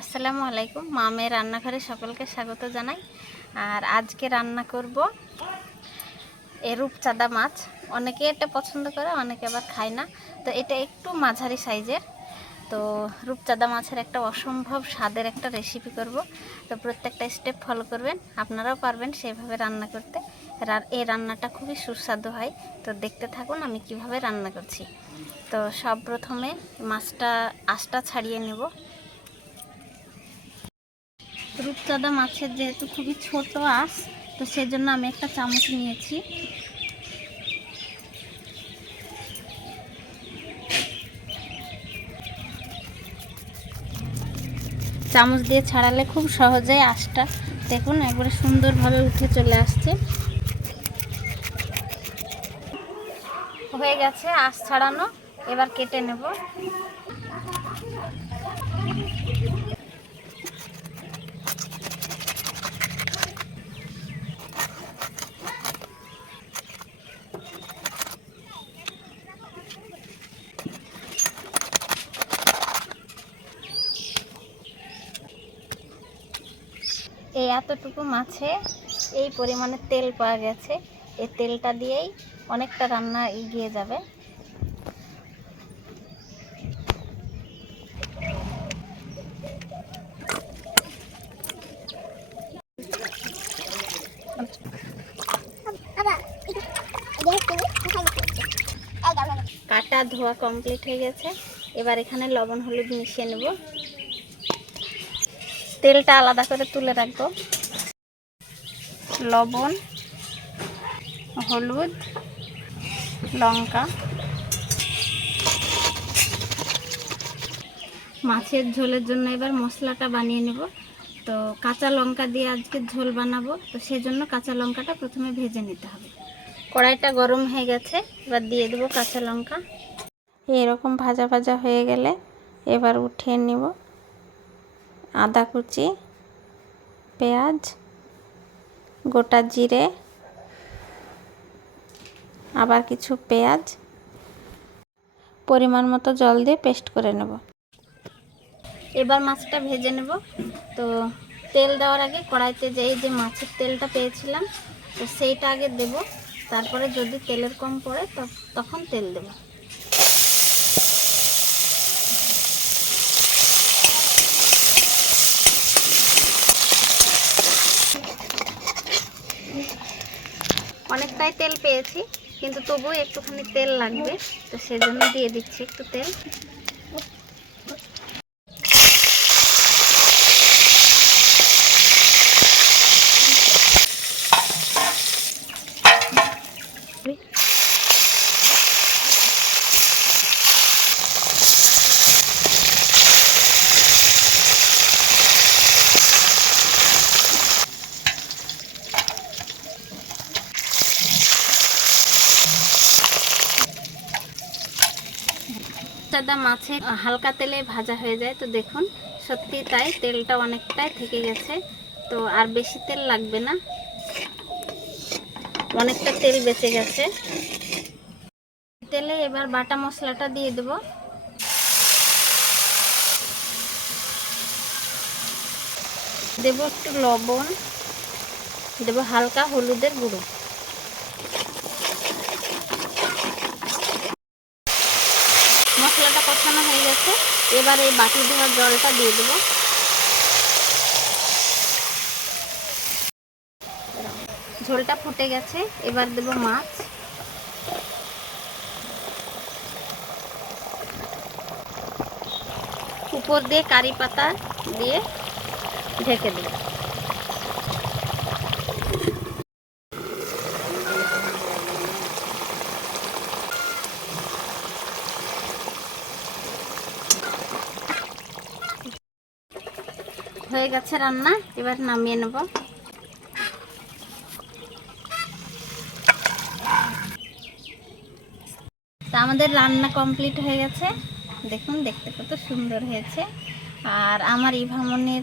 আসসালামু আলাইকুম মামের রান্নাঘরে সকলকে স্বাগত জানাই। আর আজকে রান্না করব এ রূপচাঁদা মাছ। অনেকে এটা পছন্দ করে, অনেকে আবার খায় না। তো এটা একটু মাঝারি সাইজের। তো রূপচাঁদা মাছের একটা অসম্ভব স্বাদের একটা রেসিপি করব। তো প্রত্যেকটা স্টেপ ফলো করবেন। আপনারাও পারবেন সেভাবে রান্না করতে। এই রান্নাটা খুবই সুস্বাদু হয়। তো দেখতে থাকুন আমি কীভাবে রান্না করছি। তো সব প্রথমে মাছটা আঁশটা ছাড়িয়ে নেব। রূপচাঁদা মাছের যেহেতু খুবই ছোট আঁশ, তো সেজন্য আমি একটা চামচ নিয়েছি। চামচ দিয়ে ছাড়ালে খুব সহজেই আঁশটা দেখুন একবারে সুন্দরভাবে উঠে চলে আসছে। হয়ে গেছে আঁশ ছাড়ানো, এবার কেটে নেব। এই এতটুকু মাছে এই পরিমাণে তেল পাওয়া গেছে। এই তেলটা দিয়েই অনেকটা রান্না এগিয়ে যাবে। কাটা ধোয়া কমপ্লিট হয়ে গেছে। এবার এখানে লবণ হলুদ মিশিয়ে নেব। তেলটা আলাদা করে তুলে রাখব। লবণ, হলুদ, লঙ্কা। মাছের ঝোলের জন্য এবার মশলাটা বানিয়ে নেব। তো কাঁচা লঙ্কা দিয়ে আজকে ঝোল বানাবো। তো সেজন্য কাঁচা লঙ্কাটা প্রথমে ভেজে নিতে হবে। কড়াইটা গরম হয়ে গেছে, এবার দিয়ে দেবো কাঁচা লঙ্কা। এরকম ভাজা ভাজা হয়ে গেলে এবার উঠিয়ে নেব। আদা কুচি, পেঁয়াজ, গোটা জিরে, আবার কিছু পেঁয়াজ। পরিমাণ মতো জল দিয়ে পেস্ট করে নেব। এবার মাছটা ভেজে নেব। তো তেল দেওয়ার আগে কড়াইতে যে, এই যে মাছের তেলটা পেয়েছিলাম, তো সেইটা আগে দেব। তারপরে যদি তেলের কম পড়ে তখন তেল দেব। অনেকটাই তেল পেয়েছি কিন্তু তবুও একটুখানি তেল লাগবে তো সেজন্য দিয়ে দিচ্ছি একটু তেল। সাদা মাছে হালকা তেলে ভাজা হয়ে যায়, তো দেখুন। সত্যি তাই, তেলটা অনেকটাই থেকে গেছে। তো আর বেশি তেল লাগবে না। অনেকটা তেল বেঁচে গেছে। তেলে এবার বাটা মশলাটা দিয়ে দেব। দেব একটু লবণ, দেব হালকা হলুদের গুঁড়ো মশলাটা কষানো হয়ে গেছে এবার এই বাটি ধোয়ার জলটা দিয়ে দেবো। ঝোলটা ফুটে গেছে, এবার দেবো মাছ। উপর দিয়ে কারি পাতা দিয়ে ঢেকে দেব। হয়ে গেছে রান্না, এবার নামিয়ে নেব। তা আমাদের রান্না কমপ্লিট হয়ে গেছে। দেখুন, দেখতে কত সুন্দর হয়েছে। আর আমার ইভামনের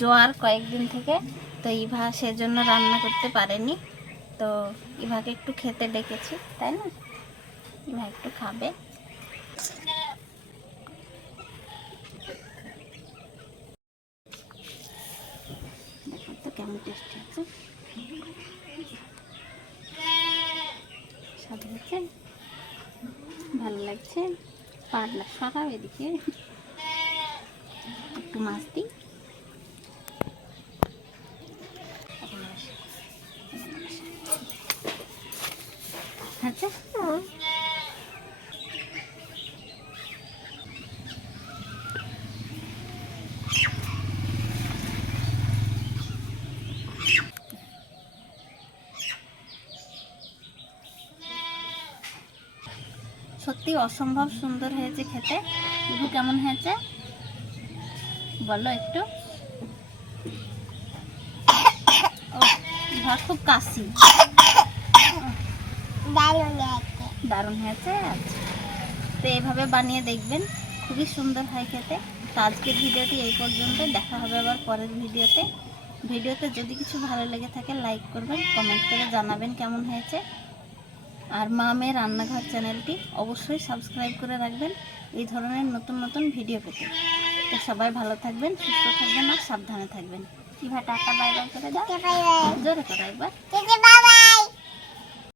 জ্বর কয়েকদিন থেকে, তো ইভা সেজন্য রান্না করতে পারেনি। তো ইভাকে একটু খেতে ডেকেছি, তাই না? ইভা একটু খাবে। কেমন টেস্টি আছে স্বাদ হয়েছে ভালো লাগছে? পারলা সরাও এদিকে। একটু মাছ দিই। আচ্ছা। সত্যি অসম্ভব সুন্দর হয়েছে খেতে। ইবু কেমন হয়েছে? বলো একটু। ও, ইভা খুব কাশি। দারুণ হয়েছে। আচ্ছা তো এইভাবে বানিয়ে দেখবেন খুবই সুন্দর হয় খেতে। তো আজকের ভিডিওটি এই পর্যন্ত দেখা হবে আবার পরের ভিডিওতে। ভিডিওতে যদি কিছু ভালো লেগে থাকে লাইক করবেন কমেন্ট করে জানাবেন কেমন হয়েছে। আর মা মেয়ে রান্নাঘর চ্যানেলটি অবশ্যই সাবস্ক্রাইব করে রাখবেন। এই ধরনের নতুন নতুন ভিডিও পেতে। তো সবাই ভালো থাকবেন সুস্থ থাকবেন আর সাবধানে থাকবেন। কীভাবে টাকা বাই বাই করে দাও। জোরে করো একবার।